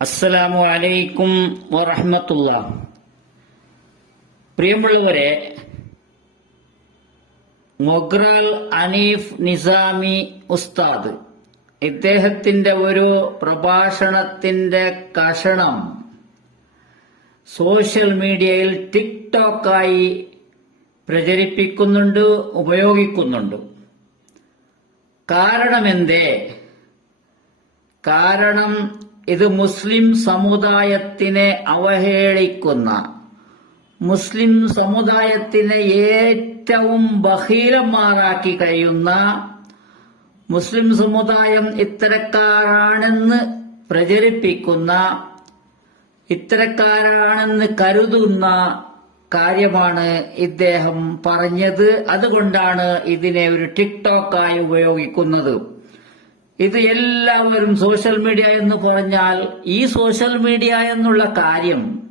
അസ്സലാമു അലൈക്കും വറഹ്മത്തുള്ള. പ്രിയമുള്ളവരെ മൊഗ്രാൽ അനീഫ് നിസാമി ഉസ്താദ് ഇദ്ദേഹത്തിന്റെ ഒരു പ്രഭാഷണത്തിന്റെ കഷണം സോഷ്യൽ മീഡിയയിൽ ടിക്ടോക്കായി പ്രചരിപ്പിക്കുന്നുണ്ട് ഉപയോഗിക്കുന്നുണ്ട്. കാരണമെന്തേ? കാരണം ഇത് മുസ്ലിം സമുദായത്തിനെ അവഹേളിക്കുന്ന മുസ്ലിം സമുദായത്തിനെ ഏറ്റവും ബഹീരന്മാരാക്കി കഴിയുന്ന മുസ്ലിം സമുദായം ഇത്തരക്കാരാണെന്ന് പ്രചരിപ്പിക്കുന്ന ഇത്തരക്കാരാണെന്ന് കരുതുന്ന കാര്യമാണ് ഇദ്ദേഹം പറഞ്ഞത്. അതുകൊണ്ടാണ് ഇതിനെ ഒരു ടിക്ടോക്കായി ഉപയോഗിക്കുന്നത്. ഇത് എല്ലാവരും സോഷ്യൽ മീഡിയ എന്ന് പറഞ്ഞാൽ ഈ സോഷ്യൽ മീഡിയ എന്നുള്ള കാര്യം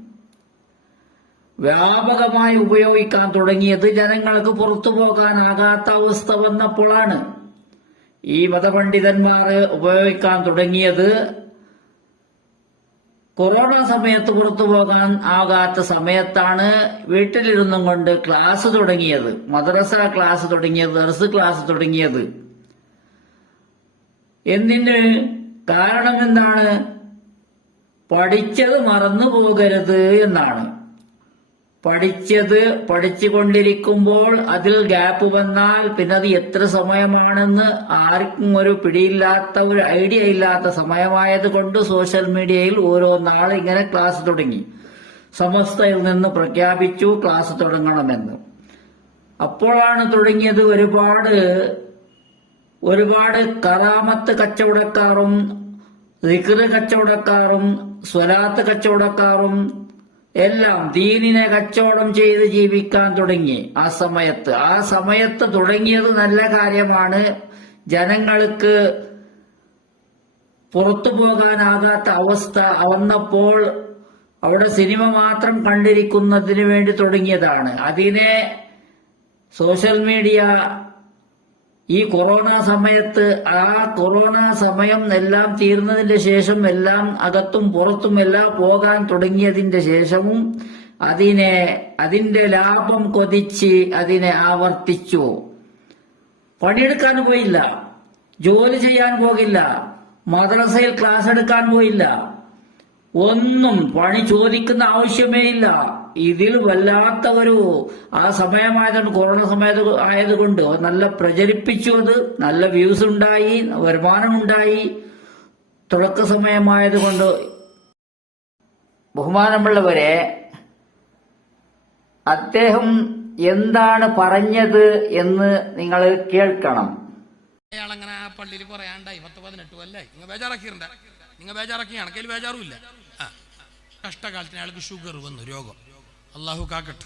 വ്യാപകമായി ഉപയോഗിക്കാൻ തുടങ്ങിയത് ജനങ്ങൾക്ക് പുറത്തു പോകാനാകാത്ത അവസ്ഥ വന്നപ്പോഴാണ്. ഈ മതപണ്ഡിതന്മാർ ഉപയോഗിക്കാൻ തുടങ്ങിയത് കൊറോണ സമയത്ത് പുറത്തു പോകാൻ ആകാത്ത സമയത്താണ് വീട്ടിലിരുന്നും കൊണ്ട് ക്ലാസ് തുടങ്ങിയത്. മദ്രസ ക്ലാസ് തുടങ്ങിയത് ദർസ് ക്ലാസ് തുടങ്ങിയത്. എന്തിന് കാരണം എന്താണ്? പഠിച്ചത് മറന്നു പോകരുത് എന്നാണ്. പഠിച്ചത് പഠിച്ചുകൊണ്ടിരിക്കുമ്പോൾ അതിൽ ഗ്യാപ്പ് വന്നാൽ പിന്നെ അത് എത്ര സമയമാണെന്ന് ആർക്കും ഒരു പിടിയില്ലാത്ത ഒരു ഐഡിയ ഇല്ലാത്ത സമയമായത് കൊണ്ട് സോഷ്യൽ മീഡിയയിൽ ഓരോ നാൾ ഇങ്ങനെ ക്ലാസ് തുടങ്ങി. സമസ്തയിൽ നിന്ന് പ്രഖ്യാപിച്ചു ക്ലാസ് തുടങ്ങണമെന്ന്. അപ്പോഴാണ് തുടങ്ങിയത് ഒരുപാട് ഒരുപാട് കറാമത്ത് കച്ചവടക്കാറും ദിക്റ് കച്ചവടക്കാറും സ്വലാത്ത് കച്ചവടക്കാറും എല്ലാം ദീനിനെ കച്ചവടം ചെയ്ത് ജീവിക്കാൻ തുടങ്ങി. ആ സമയത്ത് ആ സമയത്ത് തുടങ്ങിയത് നല്ല കാര്യമാണ്. ജനങ്ങൾക്ക് പുറത്തു പോകാനാകാത്ത അവസ്ഥ വന്നപ്പോൾ അവിടെ സിനിമ മാത്രം കണ്ടിരിക്കുന്നതിന് വേണ്ടി തുടങ്ങിയതാണ്. അതിനെ സോഷ്യൽ മീഡിയ ഈ കൊറോണ സമയത്ത് ആ കൊറോണ സമയം എല്ലാം തീർന്നതിന്റെ ശേഷം എല്ലാം അകത്തും പുറത്തും എല്ലാം പോകാൻ തുടങ്ങിയതിന്റെ ശേഷവും അതിനെ അതിന്റെ ലാഭം കൊതിച്ച് അതിനെ ആവർത്തിച്ചു. പണിയെടുക്കാൻ പോയില്ല. ജോലി ചെയ്യാൻ പോകില്ല. മദ്രസയിൽ ക്ലാസ് എടുക്കാൻ പോയില്ല. ഒന്നും പണി ചോദിക്കുന്ന ആവശ്യമേ ഇല്ല. ഇതിൽ വല്ലാത്ത ഒരു ആ സമയമായതുകൊണ്ട് കൊറോണ സമയത്ത് ആയതുകൊണ്ട് നല്ല പ്രചരിപ്പിച്ചു അത് നല്ല വ്യൂസ് ഉണ്ടായി വരുമാനമുണ്ടായി. തുടക്ക സമയമായതുകൊണ്ട് ബഹുമാനമുള്ളവരെ അദ്ദേഹം എന്താണ് പറഞ്ഞത് എന്ന് നിങ്ങൾ കേൾക്കണം. അയാളങ്ങനെ ആ പള്ളിയിൽ പറയാണ്ടായി പത്ത് പതിനെട്ട് കൊല്ലായി. നിങ്ങൾ ബേജാറാക്കിയിട്ടുണ്ട്. നിങ്ങൾ ബേജാറാക്കി അണക്കയിൽ ബേജാറും ഇല്ല. ആ കഷ്ടകാലത്തിന് അയാൾക്ക് ഷുഗർ വന്നു രോഗം. അള്ളാഹു കാക്കട്ടെ.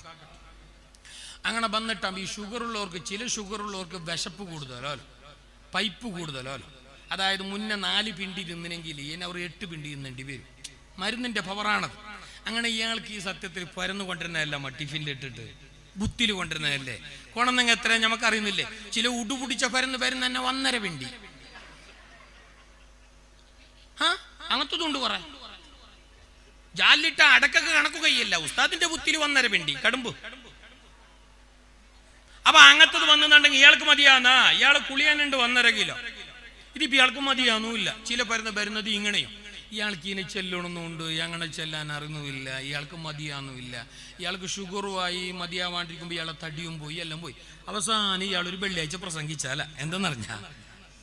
അങ്ങനെ വന്നിട്ടാകും ഈ ഷുഗർ ഉള്ളവർക്ക് ചില ഷുഗർ ഉള്ളവർക്ക് വിശപ്പ് കൂടുതലോ? പൈപ്പ് കൂടുതലോ? അതായത് മുന്നേ നാല് പിണ്ടി തിന്നിനെങ്കിൽ ഇനി അവർ എട്ട് പിണ്ടി തിന്നേണ്ടി വരും. മരുന്നിന്റെ പവറാണത്. അങ്ങനെ ഇയാൾക്ക് ഈ സത്യത്തിൽ പരന്നു കൊണ്ടിരുന്നതല്ല? ടിഫിനിൽ ഇട്ടിട്ട്. ബുത്തിൽ കൊണ്ടിരുന്നതല്ലേ? കൊണന്നെങ്കിൽ എത്ര നമുക്ക് അറിയുന്നില്ലേ ചില ഉടുപിടിച്ച പരന്ന് പരന്ന് തന്നെ ഒന്നര പിണ്ടി. ആ അങ്ങനത്തതുണ്ട് കുറെ. ജാലിട്ട അടക്കൊക്കെ കണക്കുകയല്ല ഉസ്താദിന്റെ ബുത്തിൽ വന്നര വേണ്ടി കടുമ്പ്. അപ്പൊ അങ്ങത്തത് വന്നെന്നുണ്ടെങ്കിൽ ഇയാൾക്ക് മതിയാന്നാ. ഇയാൾ കുളിയാനുണ്ട് വന്നര കിലോ. ഇതിപ്പോ ഇയാൾക്ക് മതിയാന്നുമില്ല. ചില പരുന്ന വരുന്നത് ഇങ്ങനെയും. ഇയാൾക്ക് ഇനി ചെല്ലണമെന്നുണ്ട് അങ്ങനെ ചെല്ലാൻ അറിയുന്നില്ല ഇയാൾക്ക് മതിയാന്നുമില്ല. ഇയാൾക്ക് ഷുഗറുമായി മതിയാവാണ്ടിരിക്കുമ്പോൾ ഇയാളെ തടിയും പോയി എല്ലാം പോയി. അവസാനം ഇയാൾ ഒരു വെള്ളിയാഴ്ച പ്രസംഗിച്ചാല. എന്തെന്നറിഞ്ഞാ?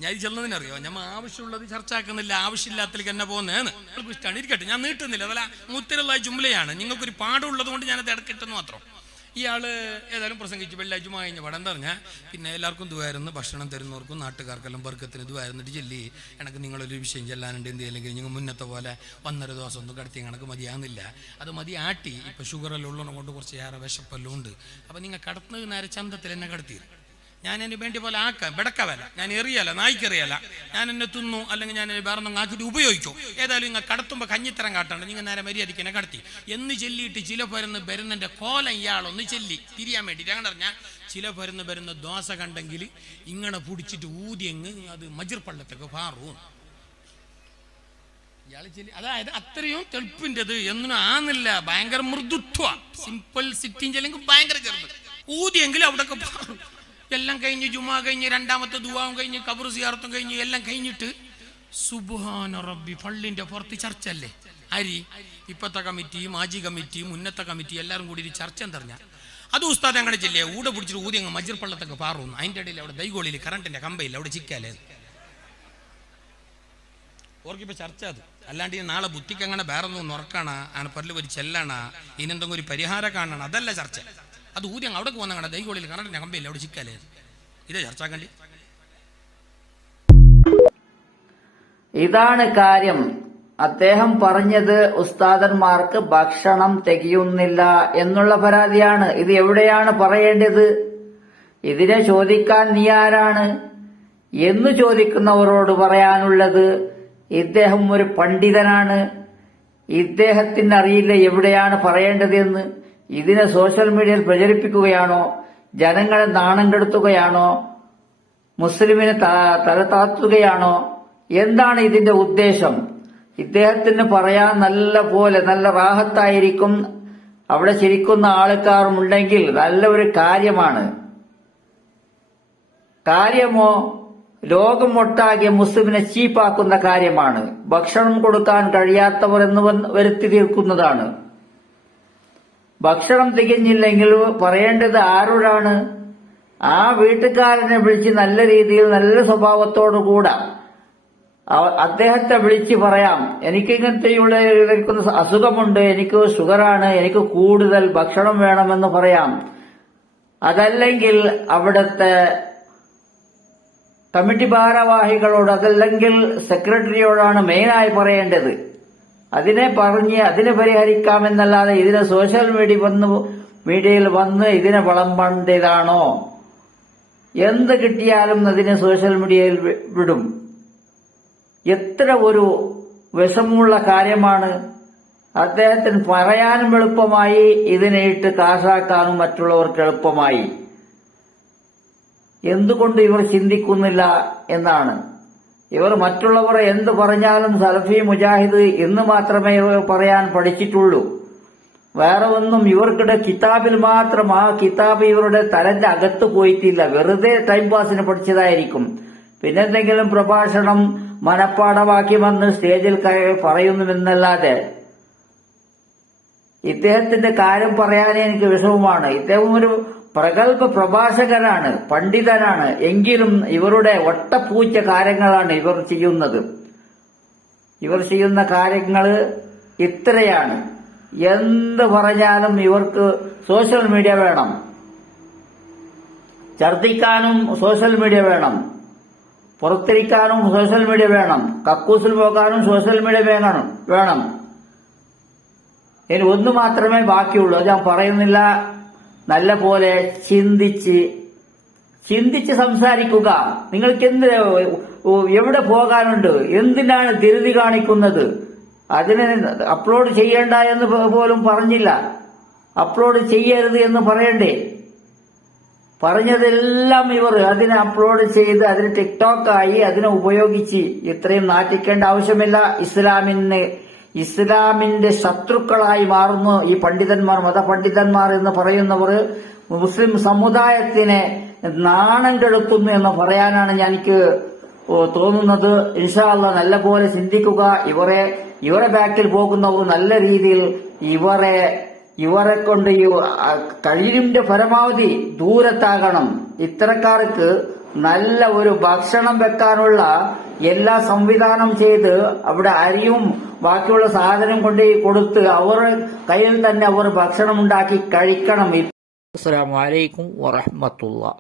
ഞാൻ ഇത് ചെന്നതിനറിയോ? ഞാൻ ആവശ്യമുള്ളത് ചർച്ചയാക്കുന്നില്ല ആവശ്യമില്ലാത്തതിലേക്ക് എന്നെ പോകുന്നതാണ് നിങ്ങൾക്ക് ഇഷ്ടമാണ് ഇരിക്കട്ടെ ഞാൻ നീട്ടുന്നില്ല. അതല്ല മുത്തരുള്ള ജുംലയാണ്. നിങ്ങൾക്കൊരു പാടുള്ളത് കൊണ്ട് ഞാനത് ഇടക്കിട്ടെന്ന് മാത്രം. ഇയാൾ ഏതായാലും പ്രസംഗിച്ചു. വെള്ളിയാഴ്ച കഴിഞ്ഞ പടം. പറഞ്ഞാൽ പിന്നെ എല്ലാവർക്കും ഇതുവായിരുന്നു ഭക്ഷണം തരുന്നവർക്കും നാട്ടുകാർക്കെല്ലാം ബർക്കത്തിന് ദുവായിരുന്നിട്ട് ചെല്ലി. എനിക്ക് നിങ്ങളൊരു വിഷയം ചെല്ലാനുണ്ട്. എന്ത് അല്ലെങ്കിൽ നിങ്ങൾ മുന്നത്തെ പോലെ ഒന്നര ദിവസം ഒന്നും കടത്തി കണക്ക് മതിയാകുന്നില്ല അത് മതി ആട്ടി ഇപ്പം ഷുഗറെല്ലാം ഉള്ളതിനെ കൊണ്ട് കുറച്ച് ഏറെ വിശപ്പെല്ലാം ഉണ്ട് അപ്പം നിങ്ങൾ കടത്തുന്നത് നേരെ ചന്തത്തിൽ എന്നെ കടത്തി ഞാൻ എന്നെ വേണ്ടി പോലെ ആക്കാം ബെടക്കവല്ല ഞാൻ എറിയല്ല നായ്ക്കെറിയല്ല ഞാൻ എന്നെ തിന്നു അല്ലെങ്കിൽ ഞാൻ വേറെ ഒന്നും ആക്കിയിട്ട് ഉപയോഗിക്കും. ഏതായാലും നിങ്ങൾ കടത്തുമ്പോൾ കഞ്ഞിത്തരം കാട്ടണ്ട നിങ്ങൾ നേരെ മര്യാദയ്ക്ക് എന്നെ കടത്തി. എന്ന് ചെല്ലിയിട്ട് ചില പരുന്ന് വരുന്നതിന്റെ കോലം ഇയാളൊന്ന് ചെല്ലി. തിരിയാൻ വേണ്ടിയിട്ട്. അങ്ങനെ പറഞ്ഞാൽ ചില പരുന്ന് വരുന്ന ദോശ കണ്ടെങ്കിൽ ഇങ്ങനെ പിടിച്ചിട്ട് ഊതിയങ്ങ് അത് മജിർ പാറൂ. ചൊല്ലി അതായത് അത്രയും തെളുപ്പിന്റെത് എന്നും ആന്നില്ല. ഭയങ്കര മൃദുത്വ. സിമ്പിൾ സിറ്റിങ് ചെല്ലെങ്കിൽ ഭയങ്കര ചെറുത്. ഊതിയെങ്കിലും അവിടെയൊക്കെ പാറും. എല്ലാം കഴിഞ്ഞ് ജുമാ കഴിഞ്ഞ് രണ്ടാമത്തെ ദുവാവും കഴിഞ്ഞ് കബർ സിയാർത്തും കഴിഞ്ഞ് എല്ലാം കഴിഞ്ഞിട്ട് സുബാന റബ്ബി പള്ളിന്റെ പുറത്ത് ചർച്ചല്ലേ അരി ഇപ്പത്തെ കമ്മിറ്റി മാജി കമ്മിറ്റി മുന്നത്തെ കമ്മിറ്റി എല്ലാവരും കൂടി ഒരു ചർച്ച എന്തറിഞ്ഞ അത് ഉസ്താദ് അങ്ങനെ ചെല്ലേ ഊടെ പിടിച്ചിട്ട് ഊതി മജ്ജർ പള്ളത്തൊക്കെ പാറുന്നു. അതിന്റെ ഇടയിൽ അവിടെ ദൈഗോളിയിൽ കറണ്ടിന്റെ കമ്പയിൽ അവിടെ ചിക്കാലേ ഓർക്കിപ്പോ ചർച്ച അത്. അല്ലാണ്ട് നാളെ ബുദ്ധിക്ക് അങ്ങനെ വേറെ ഒന്നും ഉറക്കണ അങ്ങനെ പല്ല് ഒരു ചെല്ലണ ഇതിനെന്തെങ്കിലും ഒരു പരിഹാരം കാണണം അതല്ല ചർച്ച. അത് ഊതി അങ്ങ് അവിടെ വന്ന കണ്ട ദൈവളിൽ കറണ്ടിന്റെ കമ്പയില്ല അവിടെ ചിക്കാലേ ഇതേ ചർച്ച ആക്കണ്ടി ഇതാണ് കാര്യം. അദ്ദേഹം പറഞ്ഞത് ഉസ്താദന്മാർക്ക് ഭക്ഷണം തികയുന്നില്ല എന്നുള്ള പരാതിയാണ്. ഇത് എവിടെയാണ് പറയേണ്ടത്? ഇതിനെ ചോദിക്കാൻ നീ ആരാണ് എന്ന് ചോദിക്കുന്നവരോട് പറയാനുള്ളത് ഇദ്ദേഹം ഒരു പണ്ഡിതനാണ്. ഇദ്ദേഹത്തിന് അറിയില്ല എവിടെയാണ് പറയേണ്ടത് എന്ന് ഇതിനെ സോഷ്യൽ മീഡിയയിൽ പ്രചരിപ്പിക്കുകയാണോ? ജനങ്ങളെ നാണം കെടുത്തുകയാണോ മുസ്ലിമിനെ തലതാത്തുകയാണോ തല താത്തുകയാണോ? എന്താണ് ഇതിന്റെ ഉദ്ദേശം? ഇദ്ദേഹത്തിന് പറയാൻ നല്ല പോലെ നല്ല റാഹത്തായിരിക്കും. അവിടെ ചിരിക്കുന്ന ആൾക്കാരുമുണ്ടെങ്കിൽ നല്ല ഒരു കാര്യമാണ്. കാര്യമോ? ലോകമൊട്ടാകെ മുസ്ലിമിനെ ചീപ്പാക്കുന്ന കാര്യമാണ്. ഭക്ഷണം കൊടുക്കാൻ കഴിയാത്തവർ എന്ന് വരുത്തി തീർക്കുന്നതാണ്. ഭക്ഷണം തികഞ്ഞില്ലെങ്കിൽ പറയേണ്ടത് ആരോടാണ്? ആ വീട്ടുകാരനെ വിളിച്ച് നല്ല രീതിയിൽ നല്ല സ്വഭാവത്തോടു കൂടെ. അദ്ദേഹത്തെ വിളിച്ച് പറയാം. എനിക്ക് ഇങ്ങനത്തെയുള്ള ഇരിക്കുന്ന അസുഖമുണ്ട് എനിക്ക് ഷുഗറാണ് എനിക്ക് കൂടുതൽ ഭക്ഷണം വേണമെന്ന് പറയാം. അതല്ലെങ്കിൽ അവിടുത്തെ കമ്മിറ്റി ഭാരവാഹികളോട് അതല്ലെങ്കിൽ സെക്രട്ടറിയോടാണ് മെയിനായി പറയേണ്ടത്. അതിനെ പറഞ്ഞ് അതിനെ പരിഹരിക്കാമെന്നല്ലാതെ ഇതിനെ സോഷ്യൽ മീഡിയ വന്ന് മീഡിയയിൽ വന്ന് ഇതിനെ വിളമ്പേണ്ടതാണോ എന്ത് കിട്ടിയാലും അതിനെ സോഷ്യൽ മീഡിയയിൽ വിടും. എത്ര ഒരു വിഷമുള്ള കാര്യമാണ്. അദ്ദേഹത്തിന് പറയാനും എളുപ്പമായി ഇതിനെ ഇട്ട് കാശാക്കാനും മറ്റുള്ളവർക്ക് എളുപ്പമായി. എന്തുകൊണ്ട് ഇവർ ചിന്തിക്കുന്നില്ല എന്നാണ്. ഇവർ മറ്റുള്ളവർ എന്ത് പറഞ്ഞാലും സലഫി മുജാഹിദ് എന്ന് മാത്രമേ പറയാൻ പഠിച്ചിട്ടുള്ളൂ. വേറെ ഒന്നും ഇവർക്കിടെ കിതാബിൽ മാത്രം ആ കിതാബ് ഇവരുടെ തലന്റെ അകത്ത് പോയിട്ടില്ല. വെറുതെ ടൈം പാസിന് പഠിച്ചതായിരിക്കും. പിന്നെന്തെങ്കിലും പ്രഭാഷണം മനപ്പാടമാക്കി വന്ന് സ്റ്റേജിൽ പറയുന്നുവെന്നല്ലാതെ ഇദ്ദേഹത്തിന്റെ കാര്യം പറയാനേ എനിക്ക് വിഷമമാണ്. ഇദ്ദേഹം ഒരു പ്രഗത്ഭ പ്രഭാഷകനാണ് പണ്ഡിതനാണ്. എങ്കിലും ഇവരുടെ ഒട്ടപ്പൂച്ച കാര്യങ്ങളാണ് ഇവർ ചെയ്യുന്നത്. ഇവർ ചെയ്യുന്ന കാര്യങ്ങൾ ഇത്രയാണ്. എന്ത് പറഞ്ഞാലും ഇവർക്ക് സോഷ്യൽ മീഡിയ വേണം. ഛർദിക്കാനും സോഷ്യൽ മീഡിയ വേണം. പുറത്തിരിക്കാനും സോഷ്യൽ മീഡിയ വേണം. കക്കൂസിൽ പോകാനും സോഷ്യൽ മീഡിയ വേണം. വേണം. ഇനി ഒന്ന് മാത്രമേ ബാക്കിയുള്ളൂ. ഞാൻ പറയുന്നില്ല. നല്ല പോലെ ചിന്തിച്ച് ചിന്തിച്ച് സംസാരിക്കുക. നിങ്ങൾക്ക് എന്ത് എവിടെ പോകാനുണ്ട്? എന്തിനാണ് ധൃതി കാണിക്കുന്നത്? അതിന് അപ്ലോഡ് ചെയ്യേണ്ട എന്ന് പോലും പറഞ്ഞില്ല. അപ്ലോഡ് ചെയ്യരുത് എന്ന് പറയണ്ടേ? പറഞ്ഞതെല്ലാം ഇവർ അതിനെ അപ്ലോഡ് ചെയ്ത് അതിന് ടിക്ടോക്കായി അതിനെ ഉപയോഗിച്ച് ഇത്രയും നാറ്റിക്കേണ്ട ആവശ്യമില്ല. ഇസ്ലാമിന് ഇസ്ലാമിന്റെ ശത്രുക്കളായി മാറുന്നു ഈ പണ്ഡിതന്മാർ മതപണ്ഡിതന്മാർ എന്ന് പറയുന്നവർ. മുസ്ലിം സമുദായത്തിനെ നാണം കെടുത്തുന്നു എന്ന് പറയാനാണ് എനിക്ക് തോന്നുന്നത്. ഇൻഷാല്ല നല്ല പോലെ ചിന്തിക്കുക. ഇവരെ ഇവരെ ബാക്കിൽ പോകുന്നവർ നല്ല രീതിയിൽ ഇവരെ ഇവരെ കൊണ്ട് കഴിവിന്റെ പരമാവധി ദൂരത്താകണം. ഇത്തരക്കാർക്ക് നല്ല ഒരു ഭക്ഷണം വെക്കാനുള്ള എല്ലാ സംവിധാനം ചെയ്ത് അവിടെ അരിയും ബാക്കിയുള്ള സാധനം കൊണ്ട് കൊടുത്ത് അവർ കയ്യിൽ തന്നെ അവർ ഭക്ഷണം ഉണ്ടാക്കി കഴിക്കണം. അസ്സാം വലൈക്കും വറഹമത്തുള്ള